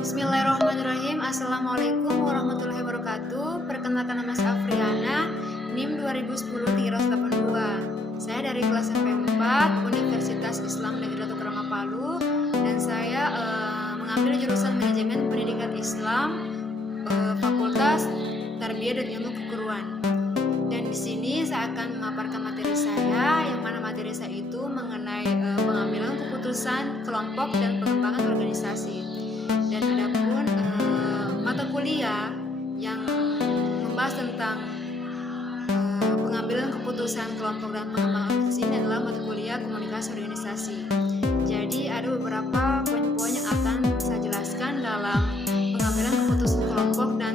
Bismillahirrahmanirrahim. Assalamualaikum warahmatullahi wabarakatuh. Perkenalkan, nama saya Afriana, NIM 2010-382. Saya dari kelas MP4 Universitas Islam Negeri Datuk Rama Palu, dan saya mengambil jurusan Manajemen Pendidikan Islam, Fakultas Tarbiyah dan Ilmu Keguruan. Dan di sini saya akan memaparkan materi saya, yang mana materi saya itu mengenai pengambilan keputusan kelompok dan pengembangan organisasi. Dan adapun mata kuliah yang membahas tentang pengambilan keputusan kelompok dan pengembangan organisasi ini adalah mata kuliah komunikasi organisasi. Jadi ada beberapa poin-poin yang akan saya jelaskan dalam pengambilan keputusan kelompok dan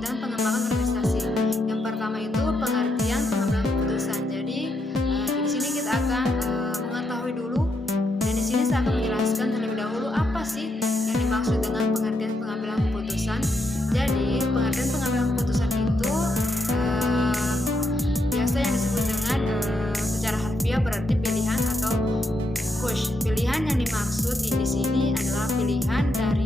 pengembangan organisasi. Yang pertama itu pengertian pengambilan keputusan. Jadi di sini kita akan mengetahui dulu, dan di sini saya akan menjelaskan terlebih dahulu apa sih yang dimaksud dengan pengertian pengambilan keputusan. Jadi pengertian pengambilan keputusan itu biasa yang disebut dengan secara harfiah berarti pilihan atau push. Pilihan yang dimaksud di sini adalah pilihan dari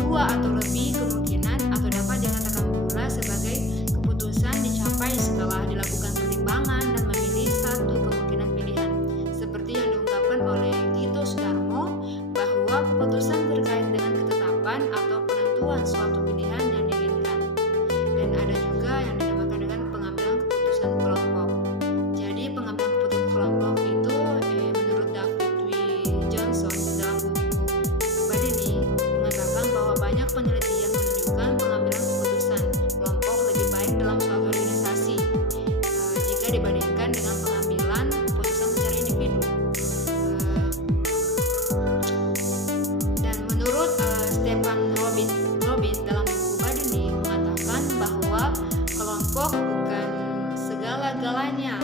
dua atau lebih kemungkinan, atau dapat dikatakan pula sebagai keputusan dicapai setelah dilakukan pertimbangan dan memilih satu kemungkinan pilihan, seperti yang diungkapkan oleh Gito Sudarmo bahwa keputusan terkait dengan ketetapan atau penentuan suatu pilihan yang diinginkan. Dan ada juga yang dinamakan dengan pengambilan keputusan kelompok. Jadi pengambilan keputusan kelompok itu menurut David W. Johnson dalam buku Badeni mengatakan bahwa banyak penelitian menunjukkan pengambilan keputusan kelompok lebih baik dalam suatu organisasi jika dibandingkan dengan pengambilan keputusan secara individu. Dan menurut Stephen Robin dalam buku Badeni mengatakan bahwa kelompok bukan segala-galanya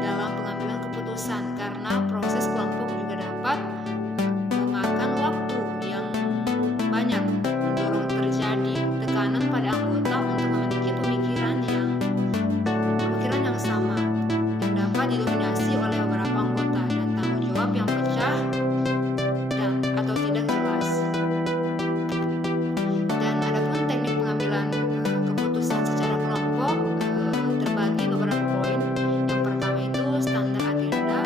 dalam pengambilan keputusan, karena proses kelompok juga dapat memakan waktu yang banyak, mendorong terjadi tekanan pada anggota untuk memiliki pemikiran yang sama, yang dapat didominasi oleh beberapa anggota, dan tanggung jawab yang pecah atau tidak jelas. Dan adapun teknik pengambilan keputusan secara kelompok terbagi beberapa poin. Yang pertama itu standar agenda,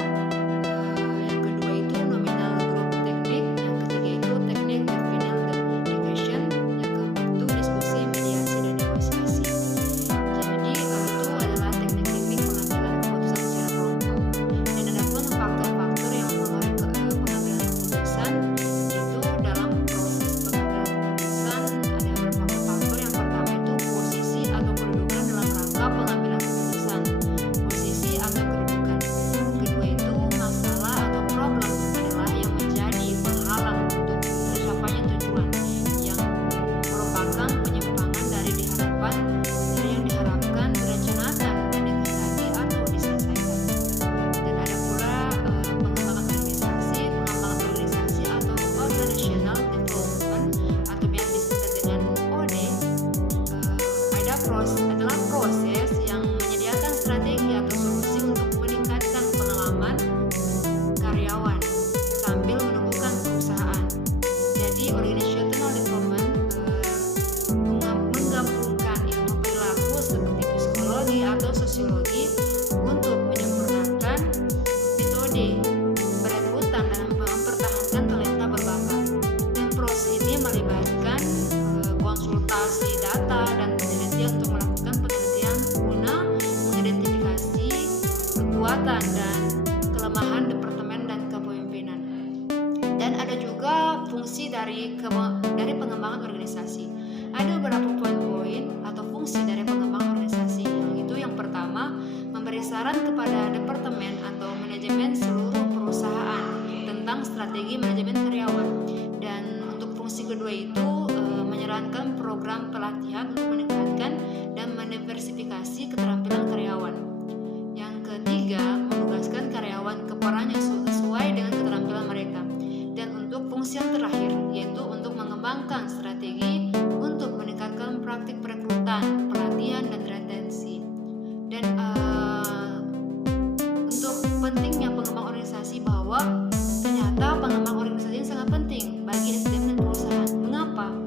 yang kedua itu nominal group teknik, yang ketiga itu teknik definite dedication, yang keempat itu diskusi, mediasi, dan negosiasi. Jadi itu adalah teknik-teknik pengambilan keputusan secara kelompok. Dan adapun faktor-faktor yang mempengaruhi pengambilan keputusan itu dalam proses pengambilan keputusan ada beberapa faktor. Yang pertama itu posisi atau kedudukan dalam rangka pengambilan keputusan. Posisi atau kedudukan. Kedua itu masalah atau problem adalah yang menjadi penghalang untuk tercapainya tujuan, yang merupakan penyimpangan dari yang diharapkan, direncanakan, dan dikehendaki atau diselesaikan. Dan ada pula pengembangan organisasi atau organizational development, atau yang disebut dengan OD. Adalah proses yang menyediakan strategi atau solusi untuk meningkatkan pengalaman karyawan sambil menumbuhkan perusahaan. Jadi organizational development menggabungkan ilmu perilaku seperti psikologi atau sosiologi untuk menyempurnakan metode perekrutan dan mempertahankan talenta berbakat. Dan proses ini melibatkan konsultasi data dan penelitian untuk melakukan penelitian guna mengidentifikasi kekuatan dan kelemahan departemen dan kepemimpinan. Dan ada juga fungsi dari pengembangan organisasi. Ada beberapa poin-poin atau fungsi dari pengembangan organisasi. Yang pertama, memberi saran kepada departemen atau manajemen seluruh perusahaan tentang strategi manajemen karyawan. Dan untuk fungsi kedua itu menyarankan program pelatihan untuk meningkatkan dan mendiversifikasi keterampilan karyawan. Yang ketiga, menugaskan karyawan ke peran yang sesuai dengan keterampilan mereka. Dan untuk fungsi yang terakhir, yaitu untuk mengembangkan strategi untuk meningkatkan praktik perekrutan, pelatihan, dan retensi. Dan untuk pentingnya pengembangan organisasi, bahwa ternyata pengembangan organisasi sangat penting bagi SDM dan perusahaan. Mengapa?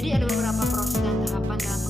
Jadi ada beberapa proses dan tahapan dalam